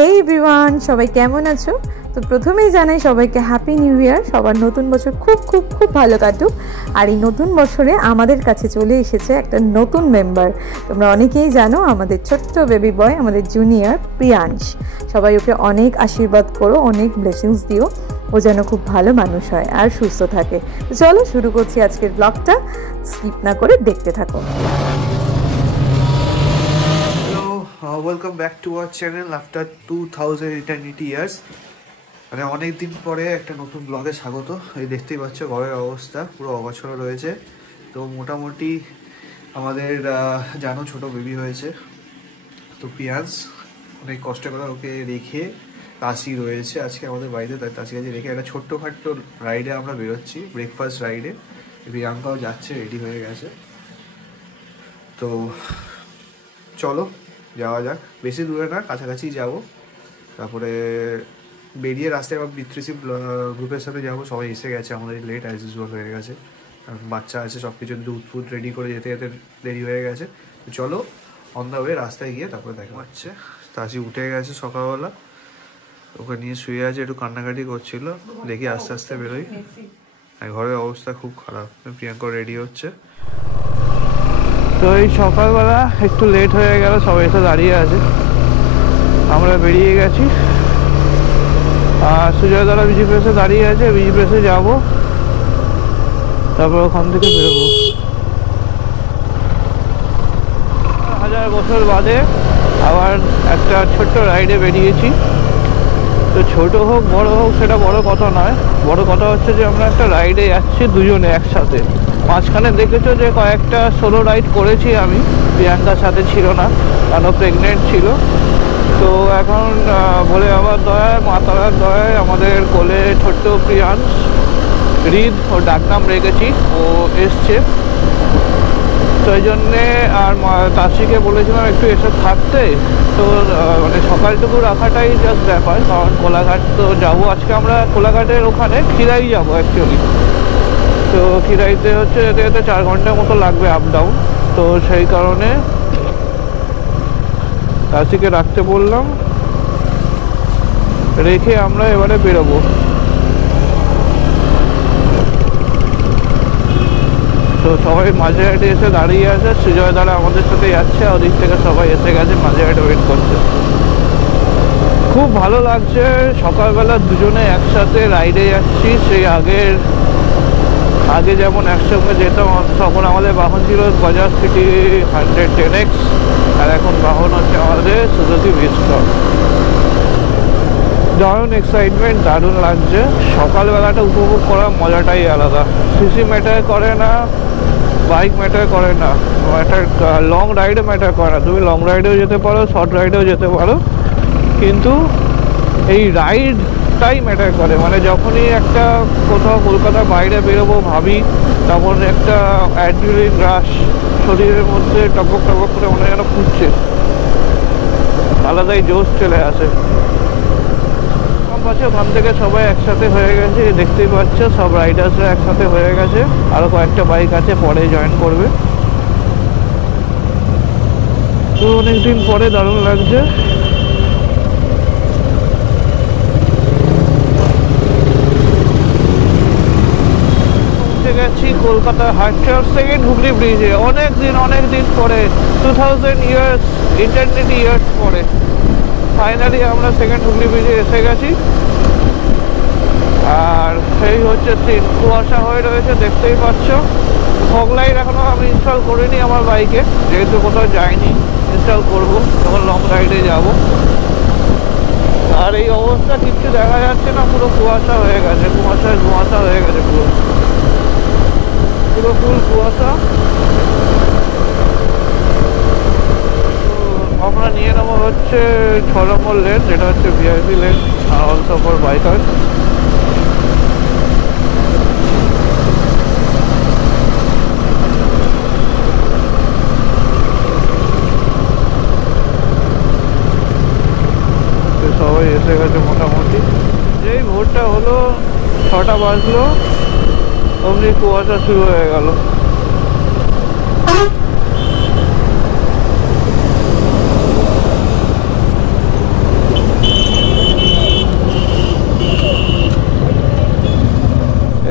হে everyone, সবাই কেমন আছো? তো প্রথমেই জানাই সবাইকে হ্যাপি নিউ ইয়ার। সবার নতুন বছর খুব খুব খুব ভালো কাটুক। আর এই নতুন বছরে আমাদের কাছে চলে এসেছে একটা নতুন মেম্বার। তোমরা অনেকেই জানো, আমাদের ছোট্ট বেবি বয়, আমাদের জুনিয়র প্রিয়াংশ। সবাই ওকে অনেক আশীর্বাদ করো, অনেক ব্লেসিংস দিও, ও যেন খুব ভালো মানুষ হয় আর সুস্থ থাকে। তো চলো শুরু করছি আজকের ব্লগটা, স্কিপ না করে দেখতে থাকো। Welcome back to our channel after 2000 eternity years. মানে অনেক দিন পরে একটা নতুন ব্লগে স্বাগত। এই দেখতেই পাচ্ছ ঘরের অবস্থা পুরো অগোছালো রয়েছে। তো মোটামুটি আমাদের জানো ছোট বেবি হয়েছে, তো পিয়াজ অনেক কষ্ট করে ওকে রেখে তাসি রয়েছে আজকে আমাদের বাড়িতে, তাই তাসি কাছে রেখে একটা ছোট্টখাট্টো রাইডে আমরা বেরোচ্ছি, ব্রেকফাস্ট রাইডে। প্রিয়াঙ্কাও যাচ্ছে, রেডি হয়ে গেছে। তো চলো যাওয়া যাক, বেশি দূরে না, কাছাকাছি যাব। তারপরে বেরিয়ে রাস্তায় আবার বিত্রিসি গ্রুপের সাথে যাবো। সবাই এসে গেছে, আমাদের লেট অ্যাজ ইউজুয়াল হয়ে গেছে, কারণ বাচ্চা আছে, সব কিছু দুধ ফুড রেডি করে যেতে যেতে দেরি হয়ে গেছে। তো চলো অন দ্য ওয়ে রাস্তায় গিয়ে তারপরে দেখা হচ্ছে। তাসি উঠে গেছে সকালবেলা, ওকে নিয়ে শুয়ে আছে, একটু কান্নাকাটি করছিল, দেখি আস্তে আস্তে বেরোই। ঘরের অবস্থা খুব খারাপ। প্রিয়াঙ্কা রেডি হচ্ছে। তো এই সকালবেলা একটু লেট হয়ে গেল, সবাই এসে দাঁড়িয়ে আছে, আমরা বেরিয়ে গেছি। আর সুজয় দ্বারা বিজি প্রেসে দাঁড়িয়ে আছে, বিজি প্রেসে যাবো, তারপর ওখান থেকে বেরোবো। 1000 বছর বাদে আবার একটা ছোট্ট রাইডে বেরিয়েছি। তো ছোট হোক বড় হোক সেটা বড় কথা নয়, বড় কথা হচ্ছে যে আমরা একটা রাইডে যাচ্ছি দুজনে একসাথে। মাঝখানে দেখেছো যে কয়েকটা সোলো রাইড করেছি আমি, প্রিয়াঙ্কার সাথে ছিল না, কারণ প্রেগনেন্ট ছিল। তো এখন বলে আমার দয়ায়, মা তারার দয়ায় আমাদের কোলে ছোট্ট প্রিয়াংশ, হৃদ ওর ডাকনাম রেখেছি, ও এসছে। তো এই জন্যে আর তাসিকে বলেছিলাম একটু এসে থাকতে। তো মানে সকালটুকু রাখাটাই জাস্ট ব্যাপার, কারণ কোলাঘাট তো যাবো আজকে আমরা। কোলাঘাটের ওখানে খিরাই যাবো অ্যাকচুয়ালি। তো খিরাইতে হচ্ছে যেতে যেতে 4 ঘন্টার মতো লাগবে আপ ডাউন। তো সেই কারণে তাসিকে রাখতে বললাম, রেখে আমরা এবারে বেরোবো। তো সবাই মাঝেহাটে এসে দাঁড়িয়ে আছে, সুজয় দ্বারা আমাদের সাথে যাচ্ছে, ওদিক থেকে সবাই এসে গেছে, মাঝেহাটে ওয়েট করছে। খুব ভালো লাগছে, সকালবেলা দুজনে একসাথে রাইডে যাচ্ছি। সেই আগে যেমন একসঙ্গে যেতাম, তখন আমাদের বাহন ছিল বাজাজ সিটি 110X, আর এখন বাহন হচ্ছে আমাদের সুজুকি ভিস্টন। দারুণ এক্সাইটমেন্ট, দারুণ লাগছে। সকালবেলাটা উপভোগ করার মজাটাই আলাদা। সিসি ম্যাটার করে না, বাইক ম্যাটার করে না, ম্যাটার লং রাইডে ম্যাটার করে না। তুমি লং রাইডেও যেতে পারো, শর্ট রাইডেও যেতে পারো, কিন্তু এই রাইডটাই ম্যাটার করে। মানে যখনই একটা কোথাও কলকাতার বাইরে বেরোবো ভাবি, তখন একটা অ্যাড্রিনালিন রাশ শরীরের মধ্যে টকবক টকবক করে মনে যেন ফুটছে, আলাদাই জোশ চলে আসে। ওখান থেকে সবাই একসাথে হয়ে গেছে, দেখতেই পাচ্ছ সব রাইডার্সরা একসাথে হয়ে গেছে। আরো কয়েকটা বাইক আছে, পরে জয়েন করবে। তো অনেকদিন পরে দারুণ লাগছে। পৌঁছে গেছি কলকাতা হাটটার সেকেন্ড হুগলি ব্রিজে। অনেক দিন পরে, 2000 ইয়ার্স ইটারনিটি ইয়ার্স পরে ফাইনালি আমরা সেকেন্ড হুগলি ব্রিজে এসে গেছি। আর সেই হচ্ছে সিন, কুয়াশা হয়ে রয়েছে, দেখতেই পাচ্ছ। ফগ লাইট এখনো আমি ইনস্টল করিনি আমার বাইকে, যেহেতু কোথাও যাইনি, ইনস্টল করবো যখন লং রাইডে যাব। আর এই অবস্থা কিচ্ছু দেখা যাচ্ছে না, পুরো কুয়াশা হয়ে গেছে, কুয়াশা হয়ে গেছে, পুরো ফুল কুয়াশা। আমরা নিয়ে নেবো হচ্ছে 6 নম্বর লেন, যেটা হচ্ছে VIP lane, are also for biker. সবাই এসে গেছে মোটামুটি। যেই ভোরটা হলো, 6টা বাজলো, অমনি কুয়াশা শুরু হয়ে গেল।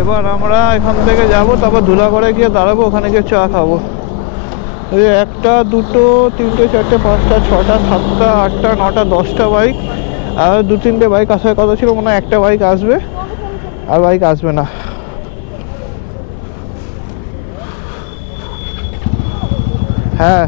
এবার আমরা এখান থেকে যাব, তারপর ধুলাগড়ে গিয়ে দাঁড়াবো, ওখানে গিয়ে চা খাবো। এই 1টা 2টো 3টে 4টে 5টা 6টা 7টা 8টা 9টা 10টা বাইক, আর 2-3টে বাইক আসার কথা ছিল, মনে হয় একটা বাইক আসবে আর বাইক আসবে না। হ্যাঁ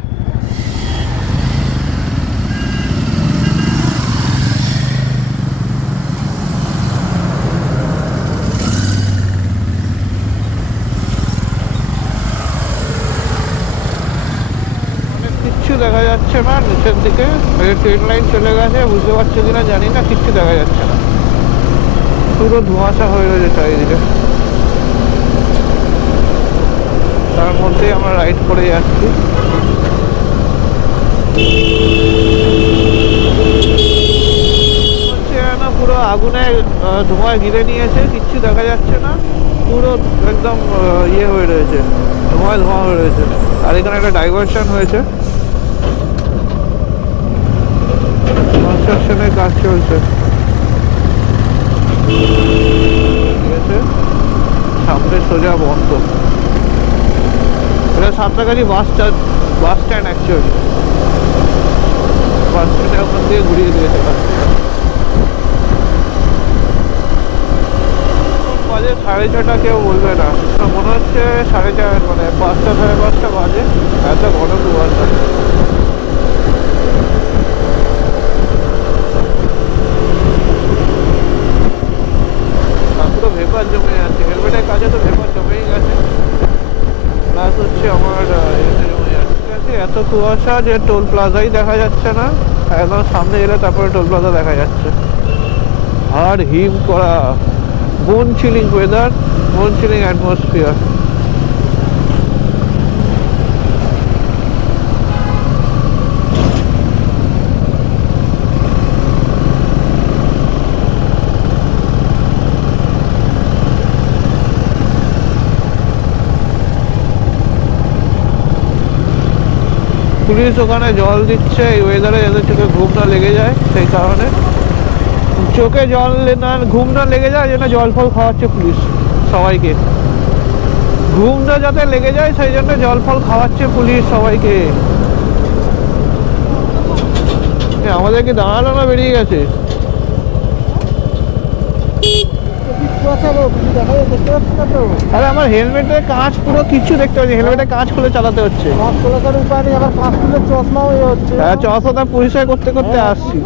কিচ্ছু দেখা যাচ্ছে না নিচের দিকে, ট্রেন লাইন চলে গেছে, বুঝতে পারছো কিনা জানি না, কিচ্ছু দেখা যাচ্ছে না, পুরো ধোঁয়াশা হয়ে রয়েছে চারিদিকে। তার মধ্যেই আমরা রাইড করে যাচ্ছি। না পুরো আগুনে ধোঁয়া ঘিরে নিয়েছে, কিচ্ছু দেখা যাচ্ছে না, পুরো একদম ইয়ে হয়ে রয়েছে, ধোঁয়া হয়ে রয়েছে। আর এখানে একটা ডাইভারশন হয়েছে, কনস্ট্রাকশনের কাজ চলছে, সামনে সোজা বন্ধ। এটা সাঁতরাগাছি বাস স্ট্যান্ড অ্যাকচুয়ালি, বাস স্ট্যান্ডের ওখান দিয়ে ঘুরিয়ে দিয়েছে। বাজে 6:30, কেউ বলবে না, মনে হচ্ছে 4:30, মানে 5টা 5:30 বাজে, এত ঘন কুয়াশা। পুরো ভেপার জমে যাচ্ছে, হেলমেটের কাছে তো ভেপার জমেই গেছে, প্লাস হচ্ছে আমার এতে জমে যাচ্ছে। এত কুয়াশা যে টোল প্লাজাই দেখা যাচ্ছে না, একদম সামনে এলে তারপরে টোল প্লাজা দেখা যাচ্ছে। আর হিম করা বোন চিলিং ওয়েদার, বোন চিলিং অ্যাটমসফিয়ার। পুলিশ ওখানে জল দিচ্ছে এই ওয়েদারে, যাতে চোখে ঘুম না লেগে যায়, সেই কারণে চোখে জল না ঘুম না লেগে যায় যেন জল ফল খাওয়াচ্ছে পুলিশ সবাইকে, ঘুমটা যাতে লেগে যায় সেই জন্য জল ফল খাওয়াচ্ছে পুলিশ সবাইকে। আমাদের কি দাঁড়ানো না বেরিয়ে গেছে? আরে আমার হেলমেটের কাঁচ পুরো কিছু দেখতে পাচ্ছি, হেলমেটের কাঁচ খুলে চালাতে হচ্ছে, হ্যাঁ চশমাটা পরিষ্কার করতে করতে আসছি,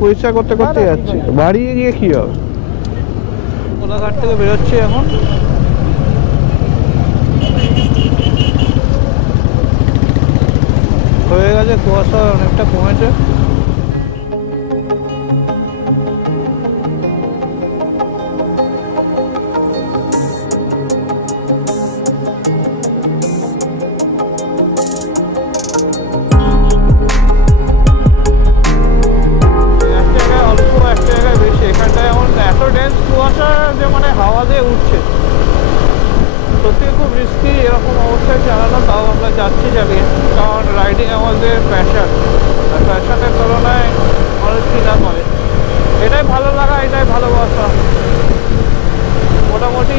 পরিষ্কার করতে করতে যাচ্ছি, বাড়ি গিয়ে কি হবে। কোলাঘাট থেকে বেরোচ্ছি এখন, হয়ে গেছে, কুয়াশা অনেকটা কমেছে। মানে হাওয়া দিয়ে উঠছে, সত্যি খুব রিস্কি এরকম অবস্থায় চালানো, তাও আমরা যাচ্ছি চালিয়ে, কারণ রাইডিং আমাদের প্যাশন, আর প্যাশনের তুলনায় মানুষ কি না করে, এটাই ভালো লাগা, এটাই ভালোবাসা। মোটামুটি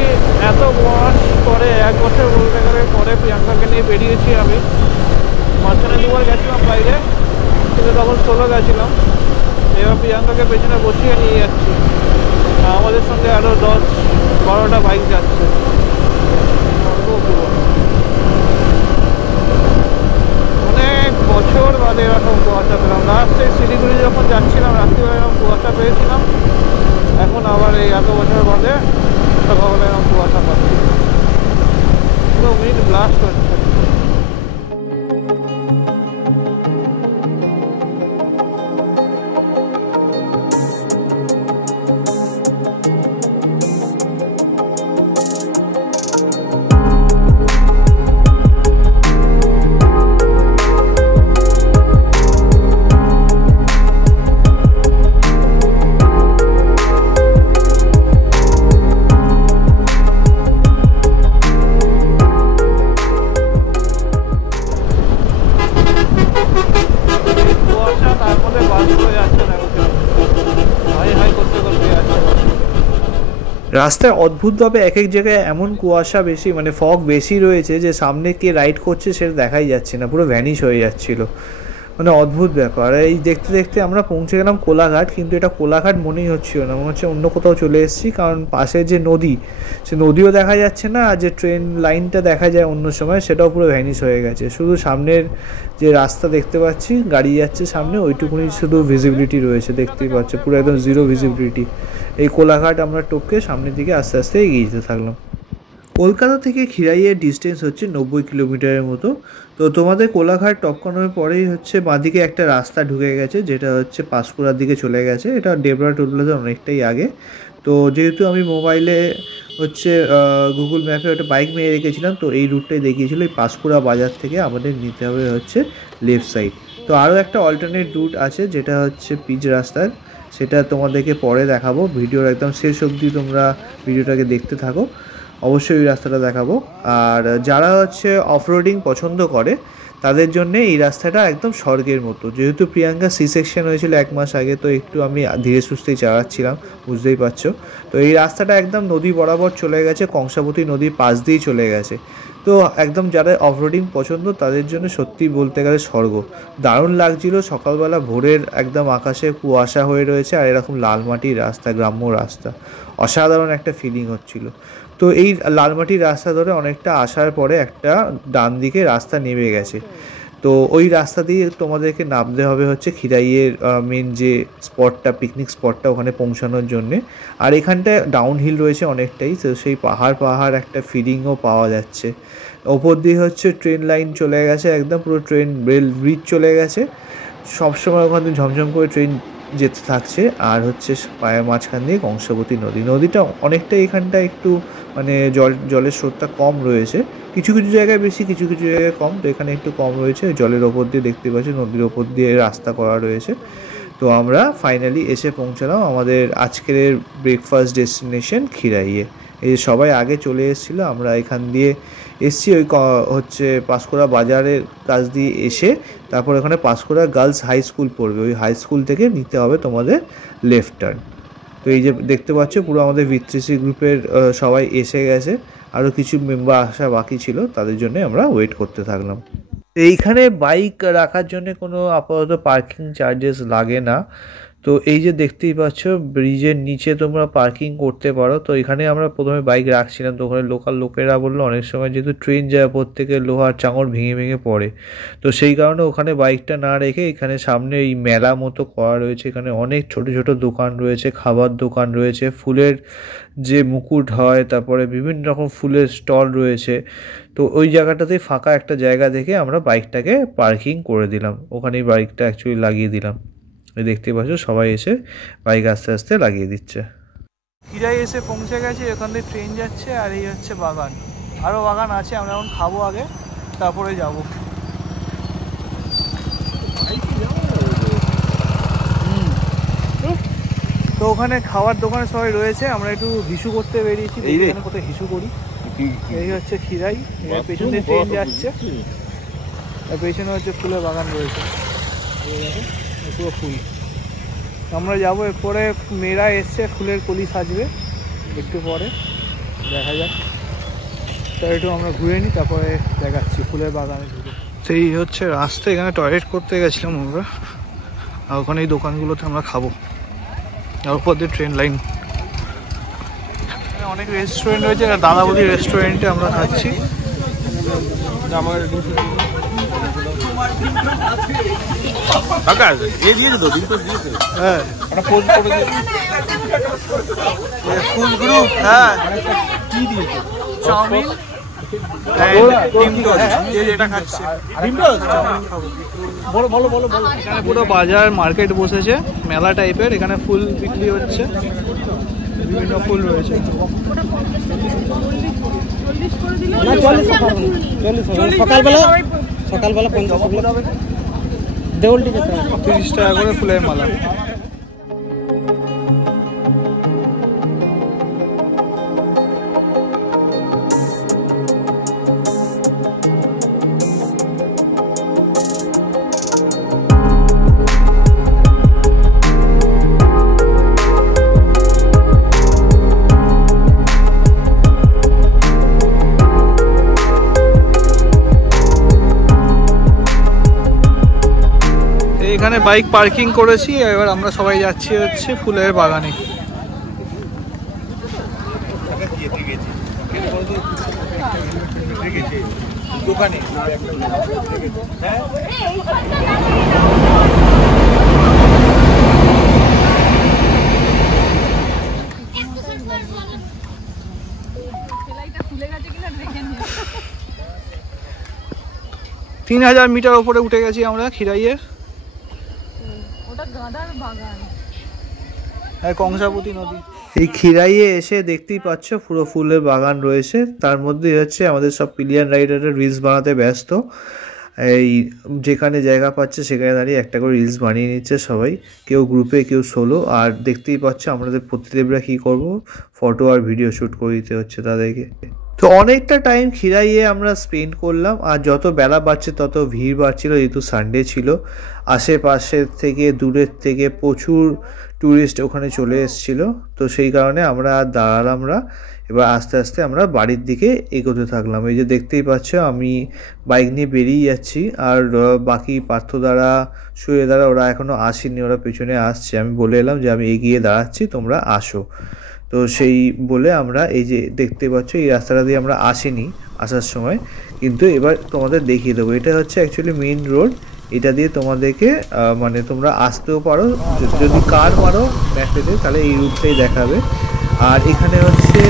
এত মাস পরে, 1 বছর বলতে গেলে পরে প্রিয়াঙ্কাকে নিয়ে বেরিয়েছি আমি, মাঝখানে 2বার গেছিলাম বাইরে, কিন্তু তখন সোলো গেছিলাম, এবার প্রিয়াঙ্কাকে পেছনে বসিয়ে নিয়ে যাচ্ছি, আমাদের সঙ্গে আরও 10-12টা বাইক যাচ্ছে। অনেক বছর বাদে এরকম কুয়াশা পেলাম, লাস্ট এই শিলিগুড়ি যখন যাচ্ছিলাম রাত্রিবেলা এরকম কুয়াশা পেয়েছিলাম, এখন আবার এই এত বছর বাদে সকালবেলা এরকম কুয়াশা পাচ্ছি, পুরো উইন্ড ব্লাস্ট হচ্ছে। রাস্তায় অদ্ভুতভাবে এক এক জায়গায় এমন কুয়াশা বেশি, মানে ফগ বেশি রয়েছে যে সামনে কে রাইড করছে সেটা দেখাই যাচ্ছে না, পুরো ভ্যানিশ হয়ে যাচ্ছিল, মানে অদ্ভুত ব্যাপার। এই দেখতে দেখতে আমরা পৌঁছে গেলাম কোলাঘাট, কিন্তু এটা কোলাঘাট মনেই হচ্ছিল না, মনে হচ্ছে অন্য কোথাও চলে এসেছি, কারণ পাশে যে নদী, সে নদীও দেখা যাচ্ছে না, আর যে ট্রেন লাইনটা দেখা যায় অন্য সময় সেটাও পুরো ভ্যানিশ হয়ে গেছে। শুধু সামনের যে রাস্তা দেখতে পাচ্ছি, গাড়ি যাচ্ছে সামনে, ওইটুকুনি শুধু ভিজিবিলিটি রয়েছে, দেখতেই পাচ্ছ পুরো একদম জিরো ভিজিবিলিটি। এই কোলাঘাট আমরা টপকে সামনের দিকে আস্তে আস্তে এগিয়ে যেতে থাকলাম। কলকাতা থেকে খিরাইয়ের ডিস্টেন্স হচ্ছে 90 কিলোমিটারের মতো। তো তোমাদের কোলাঘাট টপকানোর পরেই হচ্ছে বাঁদিকে একটা রাস্তা ঢুকে গেছে, যেটা হচ্ছে পাঁশকুড়ার দিকে চলে গেছে। এটা ডেবরা টোল প্লাজা অনেকটাই আগে। তো যেহেতু আমি মোবাইলে হচ্ছে গুগল ম্যাপে একটা বাইক মেরে রেখেছিলাম, তো এই রুটটাই দেখিয়েছিল। এই পাঁশকুড়া বাজার থেকে আমাদের নিতে হবে হচ্ছে লেফট সাইড। তো আরও একটা অল্টারনেট রুট আছে, যেটা হচ্ছে পিচ রাস্তার, সেটা তোমাদেরকে পরে দেখাবো। ভিডিওর একদম শেষ অবধি তোমরা ভিডিওটাকে দেখতে থাকো, অবশ্যই এই রাস্তাটা দেখাবো। আর যারা হচ্ছে অফরোডিং পছন্দ করে তাদের জন্য এই রাস্তাটা একদম স্বর্গের মতো। যেহেতু প্রিয়াঙ্কা সি সেকশন হয়েছিল 1 মাস আগে, তো একটু আমি ধীরে সুস্থেই চালাচ্ছিলাম, বুঝতেই পারছো। তো এই রাস্তাটা একদম নদী বরাবর চলে গেছে, কংসাবতী নদীর পাশ দিয়েই চলে গেছে। তো একদম যারা অফরোডিং পছন্দ তাদের জন্য সত্যি বলতে গেলে স্বর্গ। দারুণ লাগছিল সকালবেলা, ভোরের একদম আকাশে কুয়াশা হয়ে রয়েছে, আর এরকম লাল মাটির রাস্তা, গ্রাম্য রাস্তা, অসাধারণ একটা ফিলিং হচ্ছিল। তো এই লালমাটির রাস্তা ধরে অনেকটা আসার পরে একটা ডান দিকে রাস্তা নেমে গেছে। তো ওই রাস্তা দিয়ে তোমাদেরকে নামতে হবে হচ্ছে খিরাইয়ের মেন যে স্পটটা, পিকনিক স্পটটা, ওখানে পৌঁছানোর জন্যে। আর এখানটায় ডাউন হিল রয়েছে অনেকটাই, তো সেই পাহাড় একটা ফিলিংও পাওয়া যাচ্ছে। ওপর দিয়ে হচ্ছে ট্রেন লাইন চলে গেছে, একদম পুরো ট্রেন রেল ব্রিজ চলে গেছে, সবসময় ওখানে ঝমঝম করে ট্রেন যেতে থাকছে। আর হচ্ছে পায়ের মাঝখান দিয়ে কংসাবতী নদীটা অনেকটা এখানটা একটু মানে জলের স্রোতটা কম রয়েছে, কিছু কিছু জায়গায় বেশি, কিছু কিছু জায়গায় কম। তো এখানে একটু কম রয়েছে, জলের ওপর দিয়ে দেখতে পাচ্ছি, নদীর ওপর দিয়ে রাস্তা করা রয়েছে। তো আমরা ফাইনালি এসে পৌঁছালাম আমাদের আজকের ব্রেকফাস্ট ডেস্টিনেশন খিরাইয়ে। এই সবাই আগে চলে এসেছিলো, আমরা এখান দিয়ে এসছি, ওই হচ্ছে পাঁশকুড়া বাজারের কাছ দিয়ে এসে তারপর ওখানে পাঁশকুড়া গার্লস হাই স্কুল পড়বে, ওই হাই স্কুল থেকে নিতে হবে তোমাদের লেফট টার্ন। তো এই যে দেখতে পাচ্ছ পুরো আমাদের V3C গ্রুপের সবাই এসে গেছে, আরও কিছু মেম্বার আসা বাকি ছিল, তাদের জন্য আমরা ওয়েট করতে থাকলাম। এইখানে বাইক রাখার জন্য কোনো আপাতত পার্কিং চার্জেস লাগে না। তো এই যে দেখতেই পাচ্ছ ব্রিজের নিচে তোমরা পার্কিং করতে পারো। তো এখানে আমরা প্রথমে বাইক রাখছিলাম, তো ওখানে লোকাল লোকেরা বললো অনেক সময় যেহেতু ট্রেন যায় প্রত্যেকের লোহার চাঙড় ভেঙে পড়ে, তো সেই কারণে ওখানে বাইকটা না রেখে এখানে সামনে এই মেলা মতো করা রয়েছে, এখানে অনেক ছোট ছোট দোকান রয়েছে, খাবার দোকান রয়েছে, ফুলের যে মুকুট হয়, তারপরে বিভিন্ন রকম ফুলের স্টল রয়েছে। তো ওই জায়গাটাতেই ফাঁকা একটা জায়গা দেখে আমরা বাইকটাকে পার্কিং করে দিলাম, ওখানেই বাইকটা অ্যাকচুয়ালি লাগিয়ে দিলাম। দেখতে পাচ্ছ সবাই এসে বাইক আস্তে আস্তে লাগিয়ে দিচ্ছে। খিরাই এসে পৌঁছে গেছে, এখান থেকে ট্রেন যাচ্ছে, আর এই হচ্ছে বাগান, আরও বাগান আছে, আমরা এখন খাবো আগে তারপরে যাব। তো ওখানে খাওয়ার দোকানে সবাই রয়েছে, আমরা একটু হিসু করতে বেরিয়েছি, এখানে কোথায় হিসু করি। এই হচ্ছে খিরাই, পেছনে ট্রেন যাচ্ছে, আর পেছনে হচ্ছে ফুলের বাগান রয়েছে, পুরো ফুল। আমরা যাবো এরপরে, মেয়েরা এসছে ফুলের কলি সাজবে একটু পরে, দেখা যাক। তাই একটু আমরা ঘুরে নিই, তারপরে দেখাচ্ছি ফুলের বাগানে ঘুরে। সেই হচ্ছে রাস্তা, এখানে টয়লেট করতে গেছিলাম আমরা, আর ওখানে এই দোকানগুলোতে আমরা খাবো, আর উপর দিয়ে ট্রেন লাইন। অনেক রেস্টুরেন্ট রয়েছে, দাদাবদি রেস্টুরেন্টে আমরা খাচ্ছি। হ্যাঁ ফুল গ্রুপ, হ্যাঁ চাউমিন এখানে পুরো বাজার মার্কেট বসেছে, মেলা টাইপের, এখানে ফুল বিক্রি হচ্ছে, বিভিন্ন ফুল রয়েছে। সকালবেলা 30 টাকা করে ফুলের মালা। এখানে বাইক পার্কিং করেছি, এবার আমরা সবাই যাচ্ছি হচ্ছে ফুলের বাগানে। দোকানে তিন 3000 মিটার উপরে উঠে গেছি আমরা খিরাইয়ের। হ্যাঁ, কংসাবতী নদী। এই খিরাইয়ে এসে দেখতেই পাচ্ছ পুরো ফুলের বাগান রয়েছে, তার মধ্যে হচ্ছে আমাদের সব পিলিয়ন রাইডাররা রিলস বানাতে ব্যস্ত। এই যেখানে জায়গা পাচ্ছে সেখানে দাঁড়িয়ে একটা করে রিলস বানিয়ে নিচ্ছে সবাই, কেউ গ্রুপে কেউ সোলো। আর দেখতেই পাচ্ছ আমাদের প্রতিদেবরা কী করব, ফটো আর ভিডিও শ্যুট করে দিতে হচ্ছে তাদেরকে। তো অনেকটা টাইম খিরাইয়ে আমরা স্পেন্ড করলাম, আর যত বেলা বাড়ছে তত ভিড় বাড়ছিল, যেহেতু সানডে ছিল। আশেপাশের থেকে দূরের থেকে প্রচুর ট্যুরিস্ট ওখানে চলে এসেছিলো, তো সেই কারণে আমরা আর দাঁড়ালাম না, এবার আস্তে আস্তে আমরা বাড়ির দিকে এগোতে থাকলাম। এই যে দেখতেই পাচ্ছ আমি বাইক নিয়ে বেরিয়ে যাচ্ছি, আর বাকি পার্থদারা সুয়েদারা ওরা এখনও আসেনি, ওরা পেছনে আসছে। আমি বলে এলাম যে আমি এগিয়ে দাঁড়াচ্ছি, তোমরা আসো। তো সেই বলে আমরা এই যে দেখতে পাচ্ছ এই রাস্তাটা দিয়ে আমরা আসিনি আসার সময়, কিন্তু এবার তোমাদের দেখিয়ে দেবো। এটা হচ্ছে অ্যাকচুয়ালি মেইন রোড, এটা দিয়ে তোমাদেরকে মানে তোমরা আসতেও পারো, যদি কার মারো ব্যাকটাতে তাহলে এই রুটটাই দেখাবে। আর এখানে হচ্ছে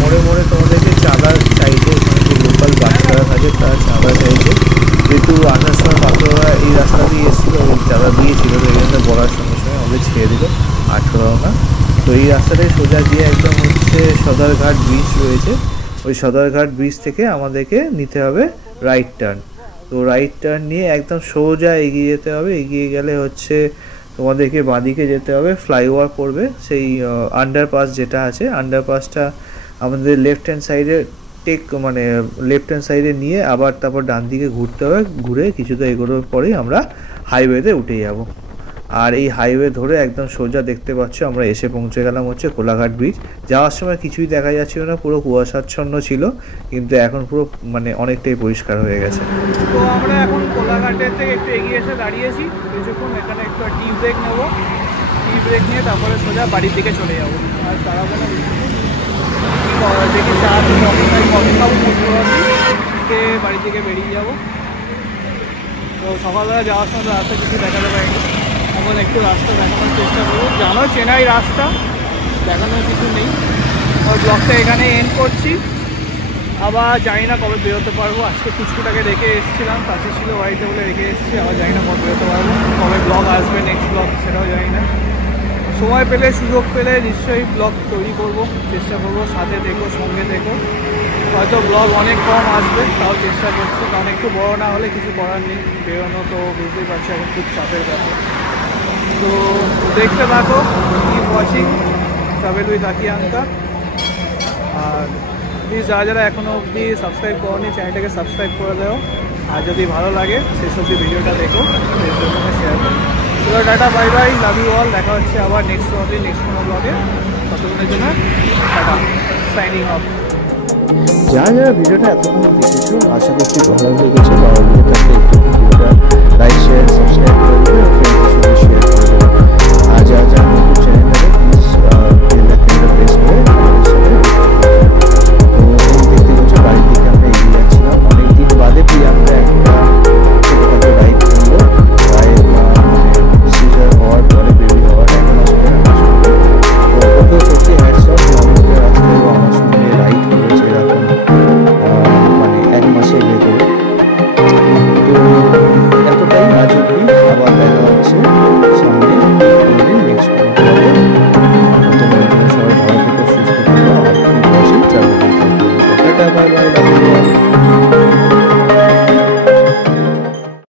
মোড়ে মোড়ে তোমাদেরকে চাঁদা চাইছে, এখানে যে লোকাল বাচ্চারা থাকে তারা চাঁদা চাইছে, যেহেতু আসার সময় বাচ্চারা এই রাস্তা দিয়ে এসেছিলো, ওই চাঁদা দিয়েছিল, তো এখানে বলার সঙ্গে সঙ্গে আমাদের ছেড়ে দিল, আটকাও না। তো এই রাস্তাটাই সোজা গিয়ে একদম হচ্ছে সদরঘাট ব্রিজ রয়েছে, ওই সদরঘাট ব্রিজ থেকে আমাদেরকে নিতে হবে রাইট টার্ন। তো রাইট টার্ন নিয়ে একদম সোজা এগিয়ে যেতে হবে, এগিয়ে গেলে হচ্ছে তোমাদেরকে বাঁদিকে যেতে হবে, ফ্লাইওভার পড়বে, সেই আন্ডারপাস যেটা আছে, আন্ডারপাসটা আমাদের লেফট হ্যান্ড সাইডে মানে লেফট হ্যান্ড সাইডে নিয়ে আবার তারপর ডান দিকে ঘুরতে হবে, ঘুরে কিছুটা এগোনোর পরেই আমরা হাইওয়েতে উঠে যাব। আর এই হাইওয়ে ধরে একদম সোজা দেখতে পাচ্ছ আমরা এসে পৌঁছে গেলাম হচ্ছে কোলাঘাট ব্রিজ। যাওয়ার সময় কিছুই দেখা যাচ্ছিল না, পুরো কুয়াশাচ্ছন্ন ছিল, কিন্তু এখন পুরো মানে অনেকটাই পরিষ্কার হয়ে গেছে। তো আমরা এখন কোলাঘাটের থেকে একটু এগিয়ে এসে দাঁড়িয়েছি কিছুক্ষণ, এখানে একটু টি ব্রেক নেবো, টি ব্রেক নিয়ে তারপরে সোজা বাড়ির দিকে চলে যাবো। আর তারা কোনো দেখি চা কফি খাবো, মুসকে বাড়ির দিকে বেরিয়ে যাবো। তো সকালবেলা যাওয়ার সময় রাস্তা কিছু দেখাতে পারিনি, এখন একটু রাস্তা দেখানোর চেষ্টা করবো। জানো চেনাই রাস্তা, দেখানোর কিছু নেই। ওই ব্লগটা এখানে এন্ড করছি, আবার জানি না কবে বেরোতে পারবো। আজকে কুচকুটাকে রেখে এসেছিলাম, কাছে ছিল বাড়িতে বলে রেখে এসেছি, আবার জানি না কবে বেরোতে পারবো, কবে ব্লগ আসবে নেক্সট ব্লগ সেটাও জানি না। সময় পেলে সুযোগ পেলে নিশ্চয়ই ব্লগ তৈরি করব, চেষ্টা করবো। সাথে দেখো, সঙ্গে দেখো। হয়তো ব্লগ অনেক কম আসবে, তাও চেষ্টা করছি, কারণ একটু বড় না হলে কিছু করার নেই, বেরোনো তো বুঝতেই পারছি এখন খুব চাপের ব্যাপার। তো দেখতে থাকো, কিপ ওয়াচিং ট্রাভেল উইথ আকিয়াঙ্কা। আর প্লিজ যারা যারা এখনও অবধি সাবস্ক্রাইব করোনি চ্যানেলটাকে সাবস্ক্রাইব করে দাও, আর যদি ভালো লাগে শেষ অবধি ভিডিওটা দেখো, শেয়ার করো। তো tata, bye bye, love you all. দেখা হচ্ছে আবার নেক্সট কোনো ব্লগে, ততক্ষণের জন্য টাটা, সাইনিং অফ। যারা যারা ভিডিওটা এতক্ষণ দেখেছো আশা করছি ভালো লেগেছে, ভালো লেগে থাকলে একটু ভিডিওটা লাইক শেয়ার সাবস্ক্রাইব করবে।